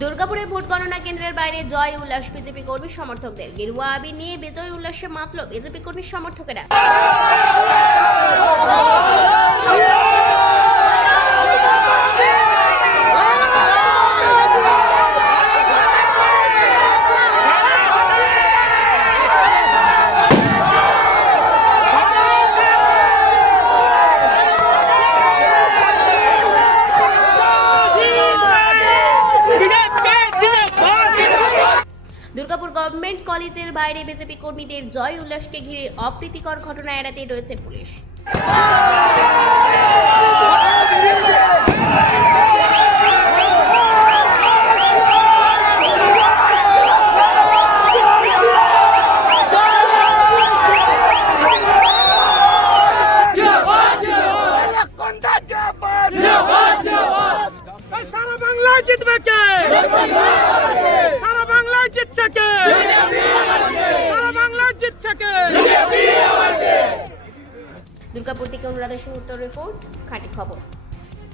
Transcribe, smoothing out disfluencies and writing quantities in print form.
দুর্গাপুরে ভোট গণনা কেন্দ্রের বাইরে জয় উল্লাস বিজেপি কর্মী সমর্থকদের। গেরুয়া আবির নিয়ে বিজয় উল্লাসে মাতল বিজেপি কর্মী সমর্থকেরা। দুর্গাপুর গভর্নমেন্ট কলেজের বাইরে বিজেপি কর্মীদের জয় উল্লাসকে ঘিরে অপ্রীতিকর ঘটনা এড়াতে রয়েছে পুলিশ। সারা বাংলায় জিতবে কে? সারা বাংলায় জিতছে কে? সারা বাংলায় জিতছে কে? দুর্গাপুর থেকে অনুরাধা সিংহ রিপোর্ট, খাঁটি খবর।